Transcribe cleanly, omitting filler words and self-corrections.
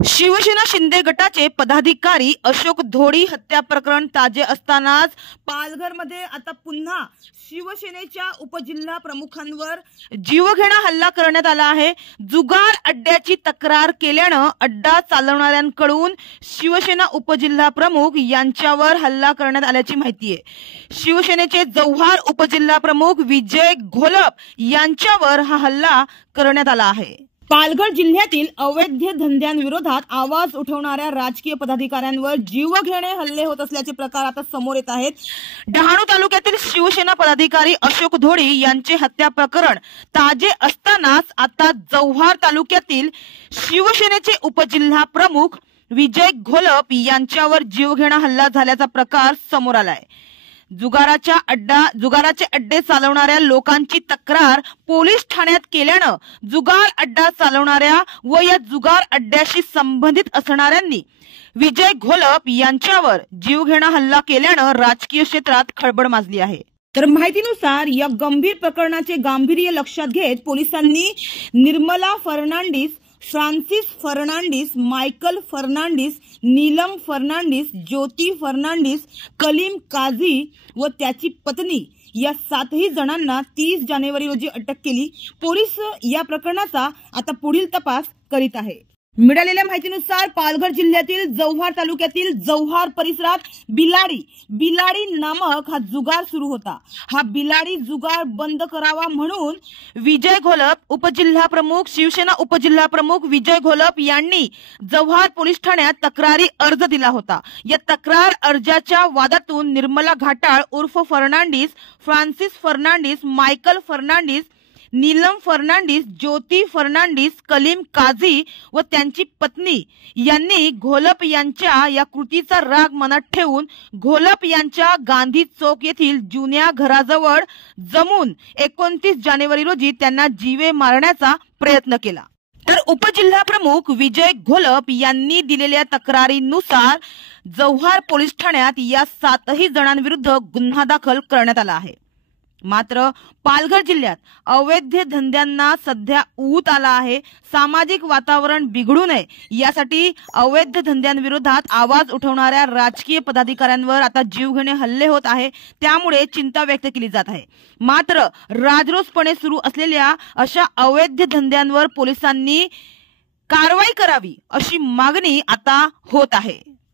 शिवसेना शिंदे गटाचे पदाधिकारी अशोक धोडी हत्या प्रकरण ताजे असतानाच पालघरमध्ये आता पुन्हा शिवसेनेच्या उपजिल्हा प्रमुखांवर जीवघेणा हल्ला करण्यात आला आहे। जुगार अड्ड्याची तक्रार केल्यानं अड्डा चालवणाऱ्यांकडून शिवसेना उपजिल्हा प्रमुख यांच्यावर हल्ला करण्यात आल्याची माहिती आहे। शिवसेनेचे जव्हार उपजिल्हा प्रमुख विजय घोलप यांच्यावर हा हल्ला करण्यात आला आहे। पालघर जिल्ह्यातील अवैध धंद्यांविरोधात आवाज उठवणाऱ्या राजकीय पदाधिकाऱ्यांवर जीवघेणे हल्ले होत असल्याचे प्रकार आता समोर येत आहेत। डहाणू तालुक्यातील शिवसेना पदाधिकारी अशोक धोडी यांचे हत्या प्रकरण ताजे असतानाच आता जव्हार तालुक्यातील शिवसेनेचे उपजिल्हा प्रमुख विजय घोलप यांच्यावर जीवघेणा हल्ला झाल्याचा प्रकार समोर आलाय। जुगाराचे अड्डे चालवणाऱ्या लोकांची तक्रार पोलीस ठाण्यात केल्यानं जुगार अड्डा चालवणाऱ्या व या जुगार अड्ड्याशी संबंधित असणाऱ्यांनी विजय घोलप यांच्यावर जीवघेणा हल्ला केल्यानं राजकीय क्षेत्रात खळबळ माजली आहे। तर माहितीनुसार या गंभीर प्रकरणाचे गांभीर्य लक्षात घेत पोलिसांनी निर्मला फर्नांडिस, फ्रान्सिस फर्नांडिस, मायकल फर्नांडिस, नीलम फर्नांडिस, ज्योती फर्नांडिस, कलीम काझी व त्याची पत्नी या 7ही जणांना 30 जानेवारी रोजी अटक केली। पोलीस या प्रकरणाचा आता पुढील तपास करीत आहे। मिळालेल्या माहितीनुसार पालघर जिल्ह्यातील जव्हार तालुक्यातील जव्हार परिसरात बिलाडी नामक हा जुगार सुरू होता। हा बिलाडी जुगार बंद करावा म्हणून विजय घोलप उपजिल्हा प्रमुख शिवसेना उपजिल्हा प्रमुख विजय घोलप यांनी जव्हार पोलीस ठाण्यात तक्रारी अर्ज दिला होता। या तक्रार अर्जाच्या वादातून निर्मला घाटाळ उर्फ फर्नांडिस, फ्रान्सिस फर्नांडिस, मायकल फर्नांडिस, नीलम फर्नांडिस, ज्योती फर्नांडिस, कलीम काझी व त्यांची पत्नी यांनी घोलप यांच्या या कृतीचा राग मनात ठेवून घोलप यांच्या गांधी चौक येथील जुन्या घराजवळ जमून 29 जानेवारी रोजी त्यांना जीवे मारण्याचा प्रयत्न केला। तर उपजिल्हा प्रमुख विजय घोलप यांनी दिलेल्या तक्रारीनुसार जव्हार पोलीस ठाण्यात या 7ही जणांविरुद्ध गुन्हा दाखल करण्यात आला आहे। मात्र पालघर जिल्ह्यात अवैध धंद्यांना सध्या ऊत आला आहे। सामाजिक वातावरण बिघडू नये यासाठी अवैध धंद्यांविरोधात आवाज उठवणाऱ्या राजकीय पदाधिकाऱ्यांवर आता जीवघेणे हल्ले होत आहे। त्यामुळे चिंता व्यक्त केली जात आहे। मात्र राजरोसपणे सुरू असलेल्या अशा अवैध धंद्यांवर पोलिसांनी कारवाई करावी अशी मागणी आता होत आहे।